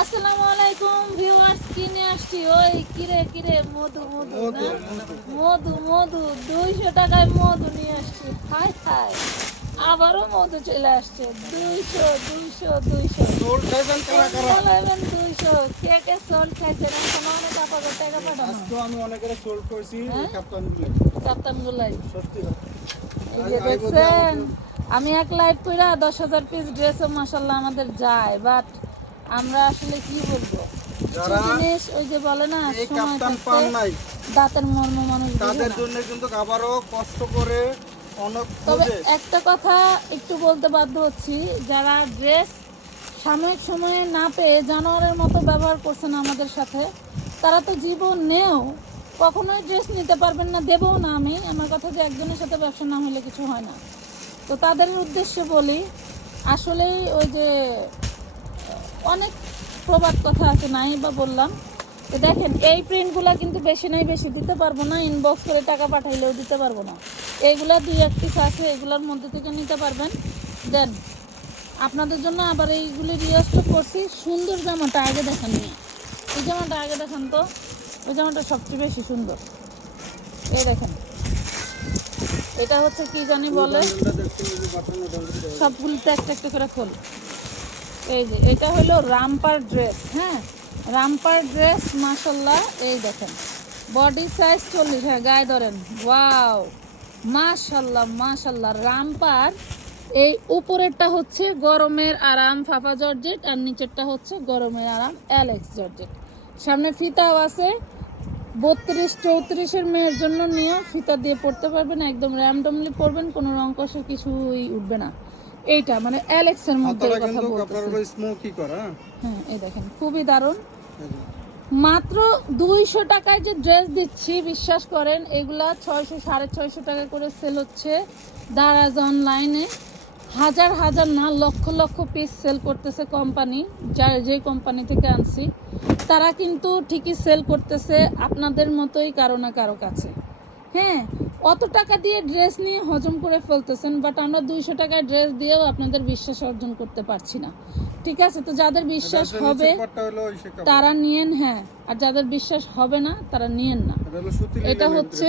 আসসালামু আলাইকুম ভিউয়ার্স কিনে আসছি। ওই কিরে কিরে মধু মধু না? মধু মধু। দুইশো টাকায় মধু নিয়ে আসছি। হাই হাই আবারও মধু চলে আসছে। দুইশো দুইশো দুইশো। কারা কারা বলাবেন দুইশো? কে কে সোল খাইছেন? এখন অনেক আপনাদের টাকা পাঠানো। আমি অনেকের সোল করছি হ্যাঁ? কাপ্তান গুলাই সত্যি এই যে দেখছেন আমি এক লাইভ কইরা দশ হাজার পিস ড্রেসও মাসাল্লাহ আমাদের যায় বাট আমরা আসলে কি বলব? জিনিস ওই যে বলে না সময় কাপ্তান পান থাকতে নাই দাঁতের মর্ম মানুষ তাদের জন্য কিন্তু আবারও কষ্ট করে তবে একটা কথা একটু বলতে বাধ্য হচ্ছি যারা ড্রেস সাময়িক সময়ে না পেয়ে জানোয়ারের মতো ব্যবহার করছেন আমাদের সাথে তারা তো জীবনেও কখনোই ড্রেস নিতে পারবেন না দেবও না আমি আমার কথা যে একজনের সাথে ব্যবসা না হলে কিছু হয় না। তো তাদের উদ্দেশ্যে বলি আসলেই ওই যে অনেক প্রবাদ কথা আছে, নাই বা বললাম। তো দেখেন, এই প্রিন্টগুলো কিন্তু বেশি নাই, বেশি দিতে পারব না ইনবক্স করে টাকা পাঠাইলেও দিতে পারব না। এইগুলা দুই এক পিস আছে, এগুলোর মধ্যে থেকে নিতে পারবেন। দেন আপনাদের জন্য আবার এইগুলি রিয়াস্ট করছি। সুন্দর জামাটা আগে দেখান নিয়ে। এই জামাটা আগে দেখান তো, ওই জামাটা সবচেয়ে বেশি সুন্দর। এই দেখেন। এটা হচ্ছে কি জানি বলে। সবগুলিতে একটা একটা করে খোল। এই যে, এটা হলো রামপার ড্রেস হ্যাঁ? রামপার ড্রেস মাসাল্লাহ এই দেখেন। বডি সাইজ চল্লিশ হ্যাঁ গায়ে ধরেন। ওয়াও মাশাল্লাহ মাশাল্লাহ রামপার। এই উপরেরটা হচ্ছে গরমের আরাম, ফাফা জর্জেট, আর নিচেরটা হচ্ছে গরমের আরাম অ্যালেক্স জর্জেট। সামনে ফিতাও আছে। বত্রিশ, চৌত্রিশের মেয়ের জন্য নিয়ে ফিতা দিয়ে পড়তে পারবেন, একদম র্যামডমলি পড়বেন কোনো রং কষে কিছুই উঠবে না। এইটা মানে অ্যালেক্সের মধ্যে কথা বলতেছি। স্মোকি করা হ্যাঁ? হ্যাঁ এই দেখেন খুবই দারুণ। মাত্র দুইশো টাকায় যে ড্রেস দিচ্ছি বিশ্বাস করেন এগুলা ছয়শো সাড়ে ছয়শো টাকা করে সেল হচ্ছে। দারাজ অনলাইনে হাজার হাজার না লক্ষ লক্ষ পিস সেল করতেছে কোম্পানি যার যে কোম্পানি থেকে আনছি। তারা কিন্তু ঠিকই সেল করতেছে আপনাদের মতোই কারও না কারও কাছে। হ্যাঁ অত টাকা দিয়ে ড্রেস নিয়ে হজম করে ফেলতেছেন বাট আমরা দুইশো টাকায় ড্রেস দিয়েও আপনাদের বিশ্বাস অর্জন করতে পারছি না। ঠিক আছে? তো যাদের বিশ্বাস হবে। তারা নিয়েন হ্যাঁ। আর যাদের বিশ্বাস হবে না তারা নিয়েন না। এটা হচ্ছে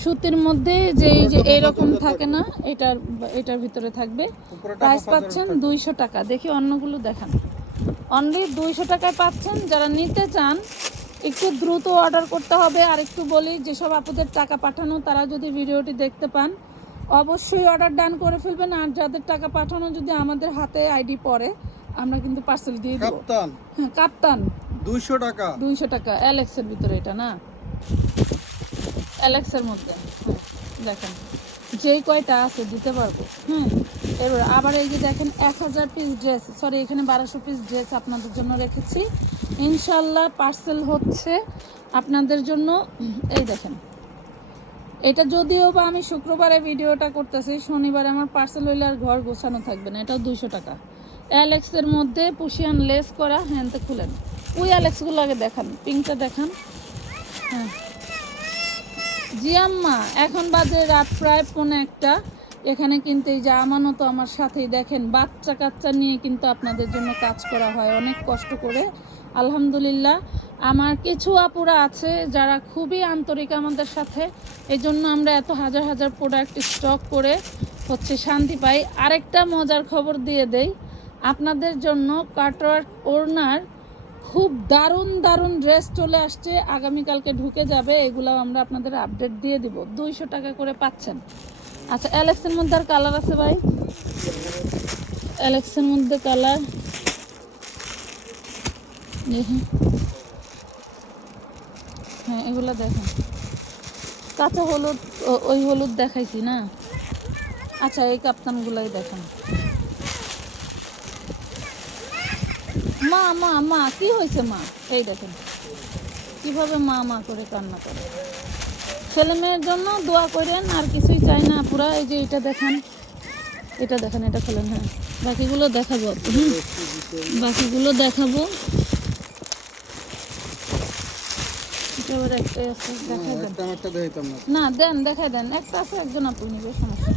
সুতির মধ্যে যে এই যে এরকম থাকে না এটার এটার ভিতরে থাকবে। প্রাইস পাচ্ছেন দুইশো টাকা। দেখি অন্যগুলো দেখান। অনলি দুইশো টাকায় পাচ্ছেন। যারা নিতে চান একটু দ্রুত অর্ডার করতে হবে। আর একটু বলি যেসব আপুদের টাকা পাঠানো তারা যদি ভিডিওটি দেখতে পান অবশ্যই অর্ডার ডান করে ফেলবেন। আর যাদের টাকা পাঠানো যদি আমাদের হাতে আইডি পড়ে আমরা কিন্তু পার্সেল দিয়ে দেবো। কাপ্তান। হ্যাঁ কাপ্তান। দুইশো টাকা। দুইশো টাকা। অ্যালেক্সের ভিতরে এটা না? অ্যালেক্সের মধ্যে। হ্যাঁ, দেখেন। যেই কয়টা আছে দিতে পারব। হ্যাঁ এবার আবার এই যে দেখেন এক হাজার পিস ড্রেস সরি এখানে বারোশো পিস ড্রেস আপনাদের জন্য রেখেছি। ইনশাল্লাহ পার্সেল হচ্ছে আপনাদের জন্য। এই দেখেন। এটা যদিও বা আমি শুক্রবারে ভিডিওটা করতেছি, শনিবারে আমার পার্সেল হইলে আর ঘর গোছানো থাকবে না, এটাও দুইশো টাকা। অ্যালেক্সের মধ্যে পুশিয়ান লেস করা হ্যান্ডতে খুলেন। ওই অ্যালেক্সগুলো আগে দেখান পিঙ্কটা দেখান। হ্যাঁ। জি আম্মা, এখন বাজে রাত প্রায় পৌনে একটা। এখানে কিন্তু এই যে আমানত আমার সাথেই দেখেন বাচ্চা কাচ্চা নিয়ে কিন্তু আপনাদের জন্য কাজ করা হয়, অনেক কষ্ট করে। আলহামদুলিল্লাহ। আমার কিছু আপুরা আছে যারা খুবই আন্তরিক আমাদের সাথে। এই জন্য আমরা এত হাজার হাজার প্রোডাক্ট স্টক করে হচ্ছে শান্তি পাই। আরেকটা মজার খবর দিয়ে দেই। আপনাদের জন্য কাটওয়ার্ক ওড়নার খুব দারুণ দারুণ ড্রেস চলে আসছে। আগামীকালকে ঢুকে যাবে এগুলো আমরা আপনাদের আপডেট দিয়ে দিব। দুইশো টাকা করে পাচ্ছেন। আচ্ছা অ্যালেক্সের মধ্যে আর কালার আছে ভাই? অ্যালেক্সের মধ্যে কালার দেখি হ্যাঁ এগুলো দেখেন। কাঁচা হলুদ ওই হলুদ দেখাইছি না? আচ্ছা এই কাপ্তানগুলাই দেখেন। মা মা মা, কি হয়েছে মা? এই দেখেন। কীভাবে মা মা করে কান্না করে। ছেলে মেয়ের জন্য দোয়া করেন, আর কিছুই চাই না পুরা। এই যে এটা দেখেন। এটা দেখেন, এটা খোলেন হ্যাঁ বাকিগুলো দেখাবো। বাকিগুলো দেখাবো। এটা একটাই আছে দেখাই দেন। একটা দেখাইতাম না। না দেন দেখাই দেন। একটা আছে একজন আপু নিবে সমস্যা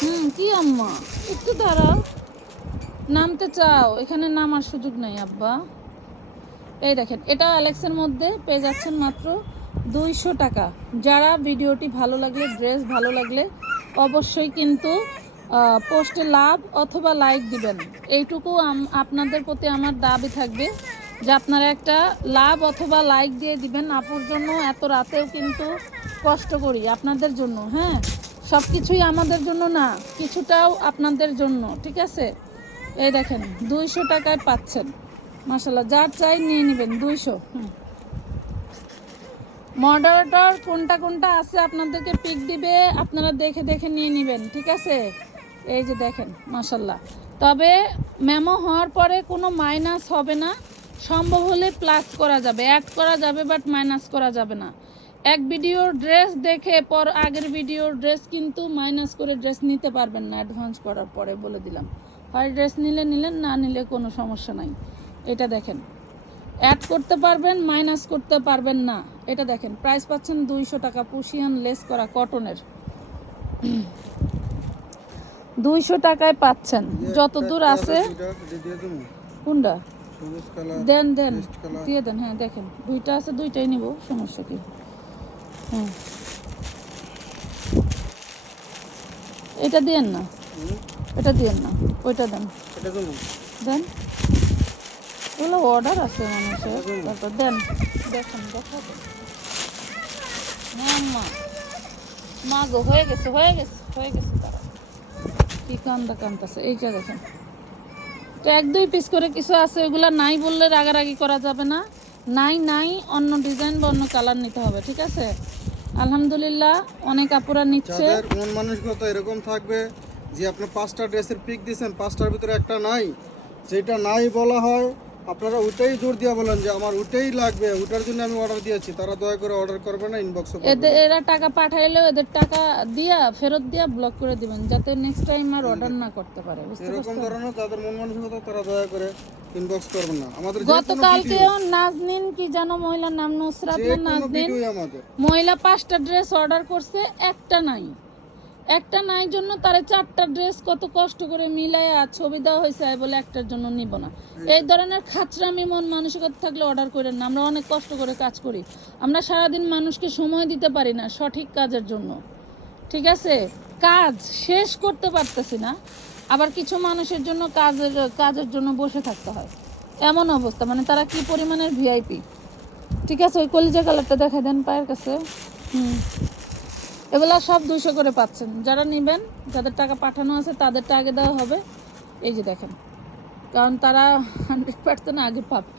হুম কি আম্মা? একটু দাঁড়াও। নামতে চাও এখানে নামার সুযোগ নেই আব্বা। এই দেখেন এটা অ্যালেক্সের মধ্যে পেয়ে যাচ্ছেন মাত্র দুইশো টাকা। যারা ভিডিওটি ভালো লাগলে ড্রেস ভালো লাগলে অবশ্যই কিন্তু পোস্টে লাভ অথবা লাইক দিবেন। এইটুকু আপনাদের প্রতি আমার দাবি থাকবে। যে আপনারা একটা লাভ অথবা লাইক দিয়ে দিবেন আপুর জন্য, এত রাতেও কিন্তু কষ্ট করি আপনাদের জন্য হ্যাঁ? সব কিছুই আমাদের জন্য না, কিছুটাও আপনাদের জন্য, ঠিক আছে? এই দেখেন, দুইশো টাকায় পাচ্ছেন। মাসাল্লাহ যার চাই নিয়ে নেবেন, দুইশো মডারেটর কোনটা কোনটা আছে আপনাদেরকে পিক দিবে, আপনারা দেখে দেখে নিয়ে নেবেন, ঠিক আছে? এই যে দেখেন মাসাল্লাহ তবে মেমো হওয়ার পরে কোনো মাইনাস হবে না। সম্ভব হলে প্লাস করা যাবে অ্যাড করা যাবে বাট মাইনাস করা যাবে না। এক ভিডিওর ড্রেস দেখে পর আগের ভিডিওর ড্রেস কিন্তু মাইনাস করে ড্রেস নিতে পারবেন না অ্যাডভান্স করার পরে বলে দিলাম। হয় ড্রেস নিলে নিলেন না নিলে কোনো সমস্যা নাই। এটা দেখেন। অ্যাড করতে পারবেন মাইনাস করতে পারবেন না। এটা দেখেন প্রাইস পাচ্ছেন দুইশো টাকা পুশিয়ান লেস করা কটনের দুইশো টাকায় পাচ্ছেন। যত দূর আছে কোনটা? দেন দেন। দিয়ে দেন হ্যাঁ দেখেন। দুইটা আছে দুইটাই নিব সমস্যা কি? হ্যাঁ। এটা দিয়েন না। এটা দিয়েন না। ওইটা দেন। দেন। এগুলো অর্ডার আছে মানুষের। তারপর দেন। দেখেন দেখাবেন হ্যাঁ মা মা গো হয়ে গেছে হয়ে গেছে হয়ে গেছে। তারা কি কান্দা কান্দাছে এইটা দেখেন। তো এক, দুই পিস করে কিছু আছে, ওগুলা নাই বললে রাগারাগি করা যাবে না। নাই নাই, অন্য ডিজাইন বা অন্য কালার নিতে হবে, ঠিক আছে? আলহামদুলিল্লাহ, অনেক আপুরা নিচ্ছে। মন মানসিকতা এরকম থাকবে যে আপনি পাঁচটা ড্রেসের পিক দিয়েছেন, পাঁচটার ভিতরে একটা নাই সেটা নাই বলা হয় আপনারা ওইটাই জোর দিয়ে বলেন যে আমার ওইটাই লাগবে ওটার জন্য আমি অর্ডার দিয়েছি। তারা দয়া করে অর্ডার করবে না ইনবক্সে এদের এরা টাকা পাঠাইলেও এদের টাকা দিয়া ফেরত দিয়া ব্লক করে দিবেন যাতে নেক্সট টাইম আর অর্ডার না করতে পারে বুঝতে এরকম ধরনের যাদের মন মানসিকতা তারা দয়া করে ইনবক্স করবেন না। আমাদের গতকালকেও নাজনিন কি জানো মহিলার নাম নুসরাত নাজনিন? মহিলা পাঁচটা ড্রেস অর্ডার করছে একটা নাই। একটা নাই জন্য তারে চারটা ড্রেস কত কষ্ট করে মিলাইয়া ছবি দেওয়া হয়েছে আর বলে একটার জন্য নিব না। এই ধরনের খাচরামি মন মানসিকতা থাকলে অর্ডার করেন না। আমরা অনেক কষ্ট করে কাজ করি। আমরা সারাদিন মানুষকে সময় দিতে পারি না সঠিক কাজের জন্য। ঠিক আছে? কাজ শেষ করতে পারতেছি না। আবার কিছু মানুষের জন্য কাজের কাজের জন্য বসে থাকতে হয়। এমন অবস্থা। মানে তারা কি পরিমাণের ভিআইপি ঠিক আছে? ওই কলিজা কালারটা দেখা দেন পায়ের কাছে। হুম। এগুলা সব দুইশো করে পাচ্ছেন। যারা নেবেন যাদের টাকা পাঠানো আছে তাদেরটা আগে দেওয়া হবে। এই যে দেখেন কারণ তারা হান্ড্রেড পার্সেন্ট আগে প্রাপ্য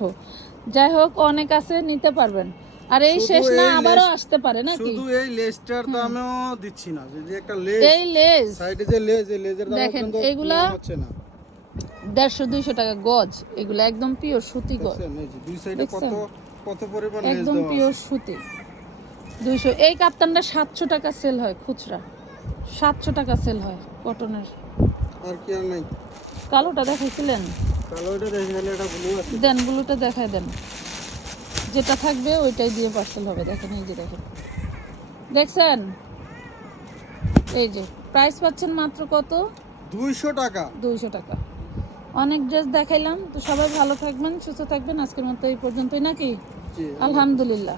যাই হোক অনেক আছে নিতে পারবেন। আর এই শেষ না আবারও আসতে পারে নাকি? শুধু এই লেসটার দামেও দিচ্ছি না। যে একটা লেস এই লেস সাইডে যে লেস এই লেজের দাম দেখেন, এগুলা হচ্ছে না। দেড়শো দুইশো টাকা গজ। এগুলো একদম পিওর সুতি গজ? দুই সাইডে কত কত পরিমাণ একদম পিওর সুতি। দুইশো। এই কাপ্তানটা সাতশো টাকা সেল হয় খুচরা। সাতশো টাকা সেল হয় কটনের। আর কি আর নাই? কালোটা দেখাইছিলেন? কালো এটা দেখেন এটা ব্লু আছে। দেন ব্লুটা দেখাই দেন। যেটা থাকবে ওইটাই দিয়ে পার্সেল হবে। দেখেন এই যে দেখেন। দেখছেন? এই যে প্রাইস পাচ্ছেন মাত্র কত? দুইশো টাকা। দুইশো টাকা। অনেক ড্রেস দেখাইলাম। তো সবাই ভালো থাকবেন সুস্থ থাকবেন। আজকের মতো এই পর্যন্তই নাকি? আলহামদুলিল্লাহ।